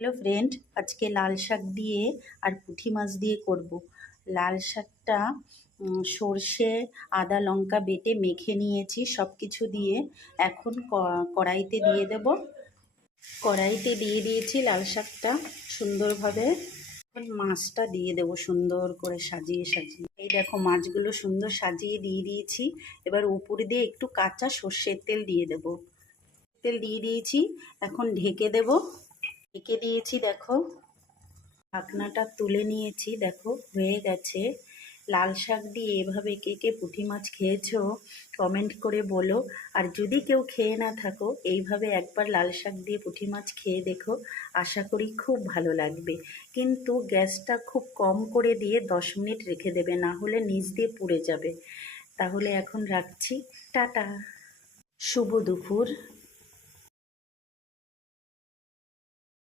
Hello friend, আজকে লাল শাক দিয়ে আর পুঁটি মাছ দিয়ে করব। লাল শাকটা সর্ষে আদা লঙ্কা বেটে মেখে নিয়েছি সব কিছু দিয়ে। এখন কড়াইতে দিয়ে দেব। কড়াইতে দিয়ে দিয়েছি লাল শাকটা সুন্দরভাবে। এখন মাছটা দিয়ে দেবো সুন্দর করে সাজিয়ে সাজিয়ে। এই দেখো মাছগুলো সুন্দর সাজিয়ে দিয়ে দিয়েছি। এবার উপরে দিয়ে একটু কাঁচা সর্ষের তেল দিয়ে দেব। তেল দিয়ে দিয়েছি, এখন ঢেকে দেব। ঢেকে দিয়েছি, দেখো ঢাকনাটা তুলে নিয়েছি, দেখো হয়ে গেছে। লাল শাক দিয়ে এভাবে কে কে পুঁটি মাছ খেয়েছো কমেন্ট করে বলো। আর যদি কেউ খেয়ে না থাকো, এইভাবে একবার লাল শাক দিয়ে পুঁটি মাছ খেয়ে দেখো, আশা করি খুব ভালো লাগবে। কিন্তু গ্যাসটা খুব কম করে দিয়ে 10 মিনিট রেখে দেবে, না হলে নিচ দিয়ে পুড়ে যাবে। তাহলে এখন রাখছি, টাটা। শুভ দুপুর।